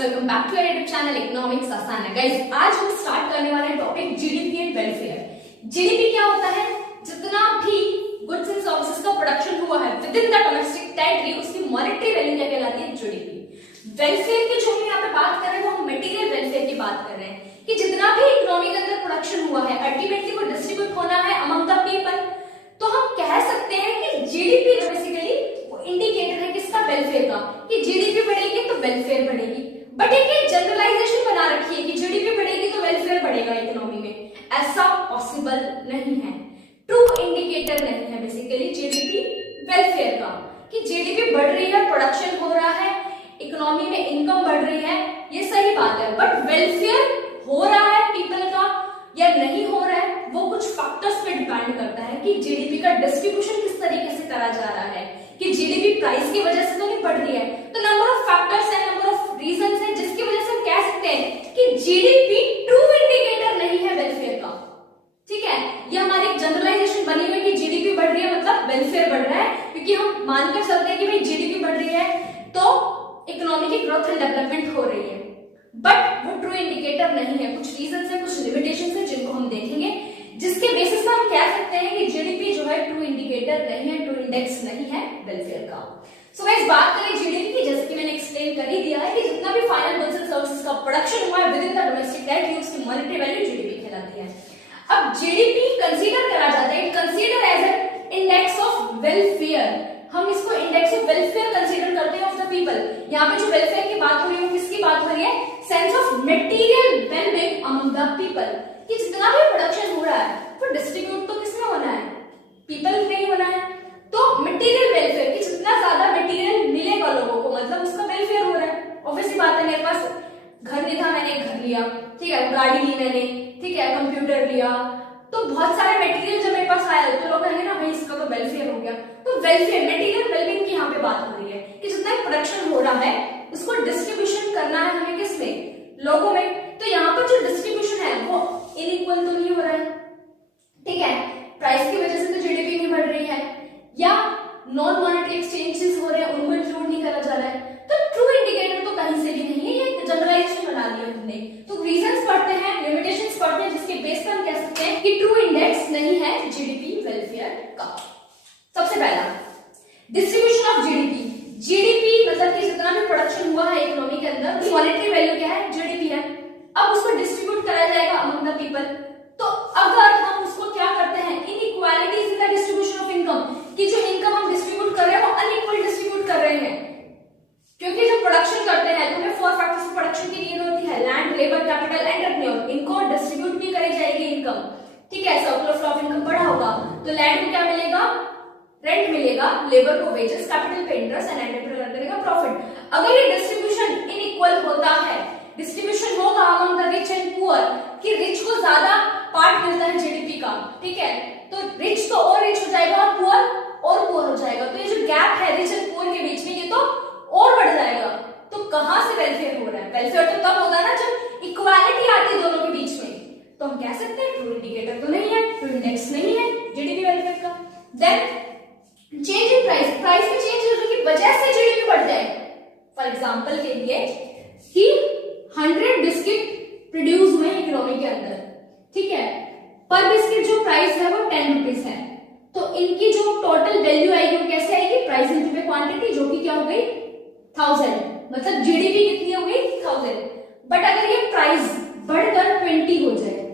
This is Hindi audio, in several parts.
Welcome back to YouTube channel economics आसान है। गाइस, आज हम स्टार्ट करने वाले topic GDP and welfare. GDP क्या होता है? जितना भी गुड्स एंड सर्विसेज का प्रोडक्शन हुआ है within the domestic territory, उसकी मॉनेटरी वैल्यू क्या कहलाती है? जीडीपी। वेलफेयर की जो हम यहाँ पे बात कर रहे हैं वो हम मटेरियल वेलफेयर की बात कर रहे हैं कि जितना भी इकोनॉमी के अंदर प्रोडक्शन हुआ है अल्टीमेटली वो डिस्ट्रीब्यूट होना है अमंग द पीपल। तो हम कह सकते हैं कि जीडीपी बेसिकली इंडिकेटर है किसका? वेलफेयर का, कि जीडीपी बढ़ेगी तो वेलफेयर बढ़ेगी। बट एक जनरलाइजेशन बना रखी है कि जीडीपी बढ़ेगी तो वेलफेयर बढ़ेगा इकोनॉमी में। ऐसा पॉसिबल नहीं है, ट्रू इंडिकेटर नहीं है बेसिकली जीडीपी वेलफेयर का, कि जीडीपी बढ़ रही है, प्रोडक्शन हो रहा है, इकोनॉमी में इनकम बढ़ रही है, ये सही बात है। बट वेलफेयर हो रहा है पीपल का या नहीं हो रहा है वो कुछ फैक्टर्स पे डिपेंड करता है कि जीडीपी का डिस्ट्रीब्यूशन किस तरीके से करा जा रहा है, कि जीडीपी प्राइस की वजह से तो नहीं बढ़ रही है। तो नंबर ऑफ फैक्टर्स है, नंबर ऑफ रीजंस है जिसकी वजह से हम कह सकते हैं कि जीडीपी ट्रू इंडिकेटर नहीं है वेलफेयर का। ठीक है, ये हमारी एक जनरलाइजेशन बनी हुई है कि जीडीपी बढ़ रही है मतलब वेलफेयर बढ़ रहा है, क्योंकि हम मानकर चलते हैं कि भाई जीडीपी बढ़ रही है तो इकोनॉमी की ग्रोथ एंड डेवलपमेंट हो रही है। बट वो ट्रू इंडिकेटर नहीं है, कुछ रीजंस है, कुछ लिमिटेशंस है जिनको हम देखेंगे, जिसके बेसिस पर हम कह सकते हैं कि जीडीपी जो है ट्रू इंडिकेटर नहीं है, ट्रू इंडेक्स नहीं है वेलफेयर का। सो गाइस, बात करें जीडीपी की, जैसे कि मैंने एक्सप्लेन कर ही दिया है कि जितना भी फाइनल गुड्स एंड सर्विसेज का प्रोडक्शन हुआ है within the domestic territory, उसकी मॉनेटरी वैल्यू जीडीपी कहलाती है। अब जीडीपी कंसीडर करा जाता है, consider as an index of welfare. हम इसको इंडेक्स ऑफ वेलफेयर कंसीडर करते हैं ऑफ द पीपल। यहाँ पे जो वेलफेयर की बात हो रही है वो किसकी बात हो रही है? Sense of material wellbeing among the people, कि जितना भी प्रोडक्शन हो रहा है वो डिस्ट्रीब्यूट तो किसमें होना है? पीपल में ही होना है। तो मटेरियल वेलफेयर, कि जितना ज्यादा मटेरियल मिलेगा लोगों को मतलब उसका वेलफेयर हो रहा है। ऑब्वियसली बात है, मेरे पास घर नहीं था, मैंने एक घर लिया, ठीक है, गाड़ी ली मैंने, ठीक है, कंप्यूटर लिया, तो बहुत सारे मटेरियल जब मेरे पास आया तो लोग कहेंगे ना भाई इसका तो वेलफेयर हो गया। तो वेलफेयर, मटेरियल वेलबीइंग की यहाँ पे बात हो रही है कि जितना प्रोडक्शन हो रहा है उसको डिस्ट्रीब्यूशन करना है हमें किसमें? लोगों में। तो यहाँ पर जो डिस्ट्रीब्यूशन है वो इनइक्वल तो नहीं हो रहा है, ठीक है, प्राइस की वजह से तो जीडीपी नहीं बढ़ रही है, या नॉन मॉनेटरी एक्सचेंजेस हो रहे हैं उनको इंक्लूड नहीं करा जा रहा है। तो ट्रू इंडिकेटर तो कहीं से भी नहीं है, ये जनरलाइजेशन बना लिया हमने। तो रीजंस पढ़ते हैं, लिमिटेशंस पढ़ते हैं, जिसके बेस पर हम कह सकते हैं कि ट्रू इंडेक्स नहीं है जीडीपी वेलफेयर का। सबसे पहला डिस्ट्रीब्यूशन ऑफ जीडीपी। जीडीपी मतलब कि जितना भी प्रोडक्शन हुआ है इकोनॉमी के अंदर, मॉनेटरी वैल्यू क्या है? जीडीपी है। अब उसको डिस्ट्रीब्यूट कराया जाएगा अमंग द पीपल। तो अगर हम उसको क्या करते हैं, inequalities in the distribution of income, कि जो इनकम हम डिस्ट्रीब्यूट कर रहे हैं वो अनइक्वल डिस्ट्रीब्यूट कर रहे हैं, क्योंकि जब प्रोडक्शन करते हैं तो हमें 4 फैक्टर्स ऑफ प्रोडक्शन की नीड होती है, लैंड, लेबर, कैपिटल, एंटरप्रेन्योर। इनको डिस्ट्रीब्यूट भी करी जाएगी इनकम, ठीक है, सर्कुलर फ्लो ऑफ इनकम पढ़ा होगा। तो लैंड को क्या मिलेगा? रेंट मिलेगा, लेबर को वेजेस, कैपिटल पे इंटरेस्ट एंड एंटरप्रेन्योर करेगा प्रॉफिट। अगर ये डिस्ट्रीब्यूशन इनइक्वल होता है, डिस्ट्रीब्यूशन होगा among the rich and poor, कि रिच को ज्यादा पार्ट मिलता है जीडीपी का, ठीक है, तो रिच तो और रिच हो जाएगा और पुअर हो जाएगा। तो ये जो गैप है रिच एंड पुअर के बीच में ये तो और बढ़ जाएगा। तो कहां से वेलफेयर हो रहा है? वेलफेयर तो तब होगा ना जब इक्वालिटी आती है दोनों के बीच में। तो हम कह सकते हैं ट्रू इंडिकेटर तो नहीं है, ट्रू इंडेक्स नहीं है जीडीपी वेलफेयर का। Then change in price, price में चेंज होने की वजह से जीडीपी बढ़ जाए। फॉर एग्जांपल के लिए कि 100 बिस्किट प्रोड्यूस हुए इकोनॉमी के अंदर, ठीक है, पर बिस्किट जो प्राइस है वो 10 रुपीज है, तो इनकी जो टोटल वैल्यू आएगी वो कैसे आएगी? प्राइस इंटू में क्वांटिटी, जो कि क्या हो गई? 1000, मतलब जीडीपी कितनी हो गई? 1000। बट अगर ये प्राइस बढ़कर 20 हो जाए,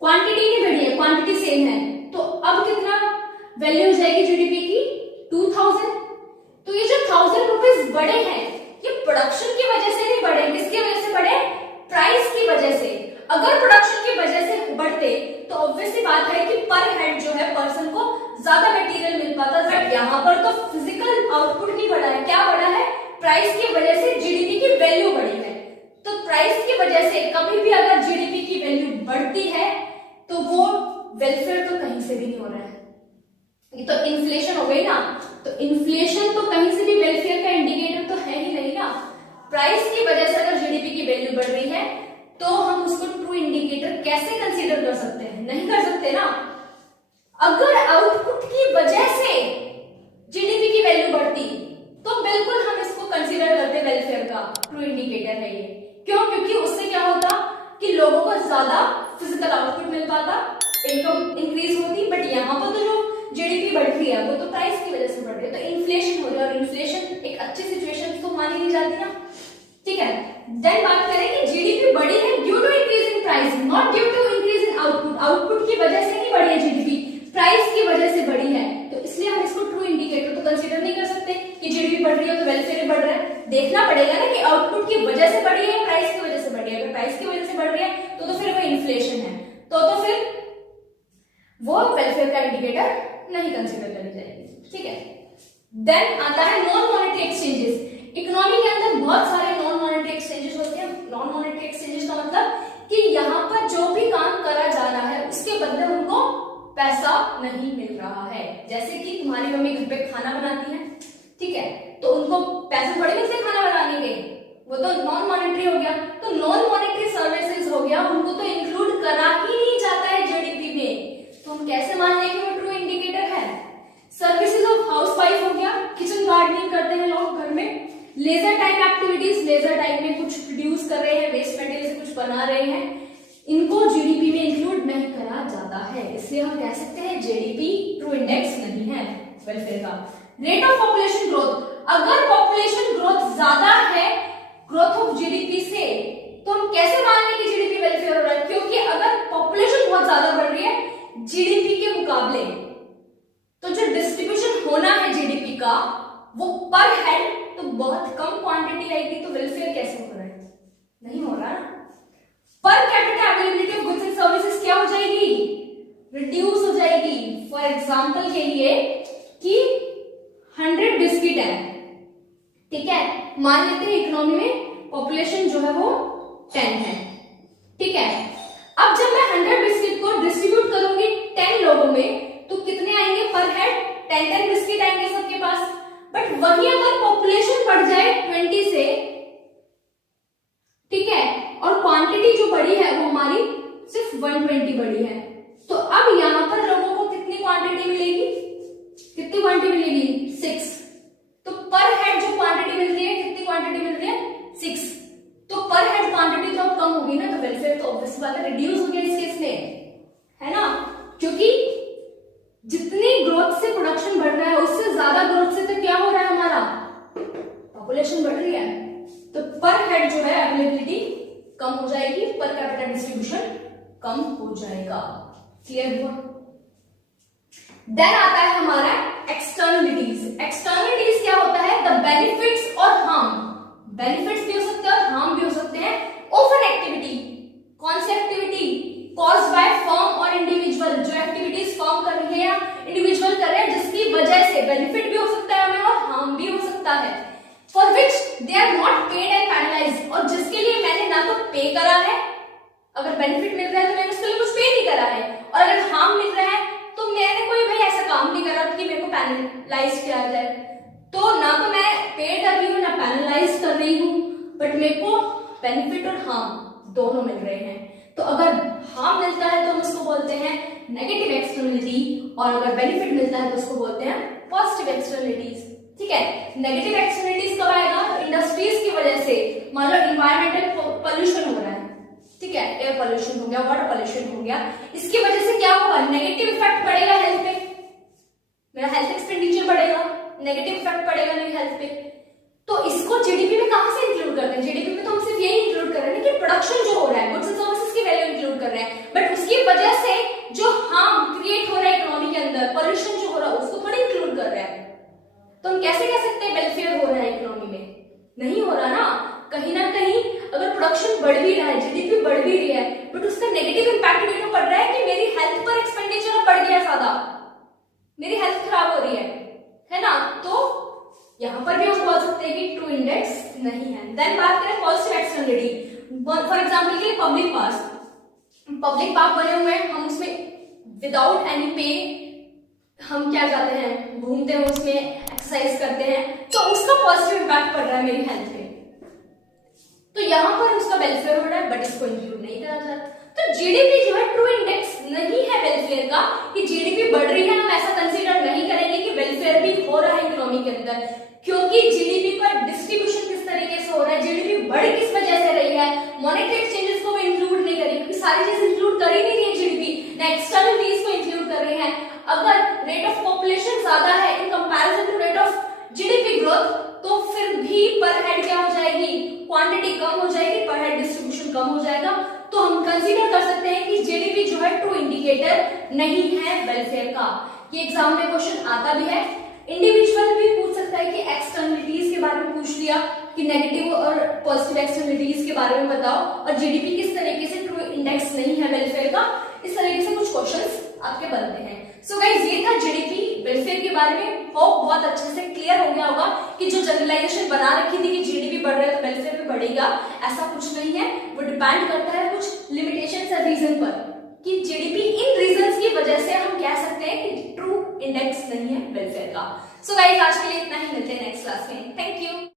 क्वांटिटी नहीं बढ़ी है, क्वांटिटी सेम है, तो अब कितना वैल्यू हो जाएगी जीडीपी की? 2000। तो ये जो 1000 रुपीज बढ़े हैं ये प्रोडक्शन की वजह से नहीं बढ़े, किसकी वजह से बढ़े? प्राइस की वजह से। अगर प्रोडक्शन की वजह से बढ़ते तो ऑब्वियसली बात है कि पर हेड जो है पर्सन को ज्यादा मटेरियल मिल पाता। बट यहाँ पर तो फिजिकल आउटपुट नहीं बढ़ा है, क्या बढ़ा है? प्राइस की वजह से जीडीपी की वैल्यू बढ़ी है। तो प्राइस की वजह से कभी भी अगर जीडीपी की वैल्यू बढ़ती है तो वो वेलफेयर तो कहीं से भी नहीं हो रहा है, ये तो इन्फ्लेशन हो गई ना। तो इन्फ्लेशन तो कहीं से भी वेलफेयर का इंडिकेटर तो है ही नहीं ना। प्राइस की वजह से अगर जीडीपी की वैल्यू बढ़ रही है तो हम उसको ट्रू इंडिकेटर कैसे कंसीडर कर सकते हैं? नहीं कर सकते ना। अगर आउटपुट की वजह से जीडीपी की वैल्यू बढ़ती तो बिल्कुल हम इसको कंसीडर करते वेलफेयर का ट्रू इंडिकेटर है ये। क्यों? क्योंकि उससे क्या होता कि लोगों को ज्यादा फिजिकल आउटपुट मिल पाता, इनकम इंक्रीज होती। बट यहाँ पर तो जो जीडीपी बढ़ रही है वो तो प्राइस की वजह से बढ़ रही है, तो इन्फ्लेशन हो रही है, और इन्फ्लेशन एक अच्छी सिचुएशन तो मानी नहीं जाती ना। ठीक है, देन बात करें कि जीडीपी बढ़ी है due to increase in price, not due to increase in output. Output की वजह से नहीं बढ़ी है जीडीपी, प्राइस की वजह से बढ़ी है। तो इसलिए हम इसको ट्रू इंडिकेटर तो कंसीडर नहीं कर सकते कि जीडीपी बढ़ रही है तो वेलफेयर बढ़ रहा है। देखना पड़ेगा ना कि आउटपुट की वजह से बढ़ी है, प्राइस की वजह से बढ़ी है। अगर प्राइस की वजह से बढ़ रही है तो फिर वो इन्फ्लेशन है, तो फिर वो वेलफेयर का इंडिकेटर नहीं कंसीडर करी जाएगी। ठीक है, देन आता है नॉन मॉनेटरी एक्सचेंजेस। इकोनॉमी के अंदर बहुत सारे नॉन मॉनेटरी एक्सचेंजेस होते हैं। नॉन मॉनेटरी एक्सचेंजेस का मतलब कि यहाँ पर जो भी काम करा जा रहा है उसके बदले उनको पैसा नहीं मिल रहा है। जैसे कि तुम्हारी मम्मी घर पे खाना बनाती है, ठीक है, तो उनको पैसे थोड़े मिलते खाना बनाने के, वो तो नॉन मॉनेटरी हो गया। तो नॉन मॉनेटरी सर्विसेज हो गया, उनको तो इंक्लूड करा ही नहीं जाता है जीडीपी में। तो हम कैसे मान लें कि वो ट्रू इंडिकेटर है? सर्विसेज ऑफ हाउसवाइफ हो गया, किचन गार्डनिंग करते हैं लोग घर में। Leisure time activities, leisure time में कुछ प्रोड्यूस कर रहे हैं, वेस्ट मटेरियल से कुछ बना रहे हैं, इनको जीडीपी में इंक्लूड नहीं करा जाता है। इसलिए हम कह सकते हैं जीडीपी ट्रू इंडेक्स नहीं है वेलफेयर का। रेट ऑफ पॉपुलेशन ग्रोथ, अगर पॉपुलेशन ग्रोथ ज्यादा है ग्रोथ ऑफ जीडीपी से, तो हम कैसे मान लें कि जीडीपी वेलफेयर हो रहा है? क्योंकि अगर पॉपुलेशन बहुत ज्यादा बढ़ रही है जीडीपी के मुकाबले, तो जो डिस्ट्रीब्यूशन होना है जीडीपी का वो पर हेड तो बहुत कम क्वांटिटी आएगी, तो वेलफेयर कैसे हो रहा है? नहीं हो रहा। Per capita availability of goods and services क्या हो जाएगी? रिड्यूस हो जाएगी। फॉर एग्जांपल के लिए कि 100 बिस्किट है, ठीक है, मान लेते हैं इकोनॉमी में पॉपुलेशन जो है वो 10 है, ठीक है। अब जब मैं 100 बिस्किट को डिस्ट्रीब्यूट करूंगी 10 लोगों में, तो कितने आएंगे पर हेड? 10 बिस्किट आएंगे सबके पास। बट वही अगर पॉपुलेशन बढ़ जाए 20 से, ठीक है, और क्वांटिटी जो बढ़ी है वो हमारी सिर्फ 120 बढ़ी है, तो अब यहां पर लोगों को कितनी क्वांटिटी मिलेगी? कितनी क्वांटिटी मिलेगी? 6। तो पर हेड जो क्वांटिटी मिल रही है, कितनी क्वांटिटी मिल रही है? 6। तो पर हेड क्वांटिटी तो अब कम होगी ना, तो वेलफेयर तो ऑब्वियस बात है रिड्यूस हो गया इस केस में, है ना। क्योंकि जितनी ग्रोथ से प्रोडक्शन बढ़ रहा है उससे ज्यादा ग्रोथ से तो क्या हो रहा है, हमारा पॉपुलेशन बढ़ रही है, तो पर हेड जो है अवेलेबिलिटी कम हो जाएगी, पर कैपिटा डिस्ट्रीब्यूशन कम हो जाएगा। क्लियर हुआ? देन आता है हमारा एक्सटर्नलिटीज। एक्सटर्नलिटीज क्या होता है? द बेनिफिट्स और हार्म। बेनिफिट्स भी हो सकते हैं और हार्म भी हो सकते हैं ऑफ एन एक्टिविटी। कौन सी एक्टिविटी? कॉज्ड बाय फर्म और इंडिविजुअल। जो एक्टिविटीज फर्म कर रही है या इंडिविजुअल कर रहे हैं जिसकी वजह से बेनिफिट भी हो सकता है हमें और हार्म भी हो सकता है। For which they are not paid and penalized, और जिसके लिए मैंने ना तो पे करा है, अगर बेनिफिट मिल रहा है तो मैंने उसके लिए कुछ पे नहीं करा है, और अगर हार्म मिल रहा है तो मैंने कोई भाई ऐसा काम नहीं करा कि मेरे को पैनलाइज किया जाए। तो ना तो मैं पे कर रही हूँ ना पैनलाइज कर रही हूँ, बट मेरे को बेनिफिट और हार्म दोनों मिल रहे हैं। तो अगर हार्म मिलता है तो हम उसको बोलते हैं नेगेटिव एक्सटर्नलिटी, और अगर बेनिफिट मिलता है तो उसको बोलते हैं पॉजिटिव एक्सटर्नलिटीज। ठीक है, नेगेटिव एक्सटर्नलिटीज कब आएगा? इंडस्ट्रीज की वजह से, मान लो इन्वायरमेंटल पोल्यूशन हो रहा है, ठीक है, एयर पोल्यूशन हो गया, वाटर पोल्यूशन हो गया, इसकी वजह से क्या होगा? नेगेटिव इफेक्ट पड़ेगा हेल्थ पे, मेरा हेल्थ एक्सपेंडिचर बढ़ेगा, नेगेटिव इफेक्ट पड़ेगा मेरी हेल्थ पे। तो इसको जीडीपी में कहां से इंक्लूड करते हैं? जीडीपी में तो हम सिर्फ यही इंक्लूड कर रहे हैं कि प्रोडक्शन जो हो रहा है, गुड्स एंड सर्विसेज की वैल्यू इंक्लूड कर रहे हैं, बट उसकी वजह से जो हार्म क्रिएट हो रहा है इकोनॉमी के अंदर, पोल्यूशन जो हो रहा है उसको थोड़ी इंक्लूड कर रहे हैं। तो हम कैसे कह सकते हैं वेलफेयर हो रहा है इकोनॉमी में? नहीं हो रहा ना। कहीं ना कहीं अगर प्रोडक्शन बढ़ भी रहा है, जीडीपी बढ़ भी रही है, बट उसका नेगेटिव इंपैक्ट भी तो पड़ रहा है कि मेरी हेल्थ पर एक्सपेंडिचर बढ़ गया ज्यादा, मेरी हेल्थ खराब हो रही है ना। तो यहां पर भी हम बोल सकते हैं कि ट्रू इंडेक्स नहीं है। देन बात करें पॉजिटिव एक्सटर्नलिटी। फॉर एग्जांपल के पब्लिक पार्क बने हुए हैं, हम उसमें विदाउट एनी पे हम क्या जाते हैं, घूमते हैं, उसमें एक्सरसाइज करते हैं, तो उसका पॉजिटिव इंपैक्ट पड़ रहा है मेरी हेल्थ पे, तो यहां पर उसका वेलफेयर हो रहा है, बट इसको इंक्लूड नहीं करा जाता। तो जीडीपी जो है ट्रू इंडेक्स नहीं है वेलफेयर का, कि जीडीपी बढ़ रही है हम ऐसा कंसीडर नहीं करेंगे कि वेलफेयर भी हो रहा है इकोनॉमी के अंदर, क्योंकि जीडीपी पर डिस्ट्रीब्यूशन किस तरीके से कर ही नहीं रही है जीडीपी, ना एक्सटर्नलिटीज को इंक्लूड कर रही है। अगर रेट ऑफ पॉपुलेशन ज्यादा है in comparison to rate of GDP growth, तो फिर भी पर हेड क्या हो जाएगी, क्वांटिटी कम हो जाएगी, पर हेड डिस्ट्रीब्यूशन कम हो जाएगा। तो हम कंसीडर कर सकते हैं कि जीडीपी जो है ट्रू इंडिकेटर नहीं है वेलफेयर का। ये एग्जाम में क्वेश्चन आता भी है, इंडिविजुअल भी पूछ सकता है कि एक्सटर्नलिटीज के बारे में पूछ लिया कि नेगेटिव और पॉजिटिव एक्सटर्नलिटीज के बारे में बताओ, और जीडीपी किस तरीके से ट्रू इंडेक्स नहीं है वेलफेयर का, इस तरीके से कुछ क्वेश्चंस आपके बनते हैं। सो गाइस, ये था जीडीपी वेलफेयर के बारे में। होप बहुत अच्छे से क्लियर हो गया होगा कि जो जनरलाइजेशन बना रखी थी कि जीडीपी बढ़ रहा है तो वेलफेयर भी बढ़ेगा, ऐसा कुछ नहीं है। वो डिपेंड करता है कुछ लिमिटेशंस और रीजन पर, कि जीडीपी इन रीजंस की वजह से हम कह सकते हैं कि ट्रू इंडेक्स नहीं है वेलफेयर का। सो गाइस, आज के लिए इतना ही, मिलते हैं नेक्स्ट क्लास में। Thank you.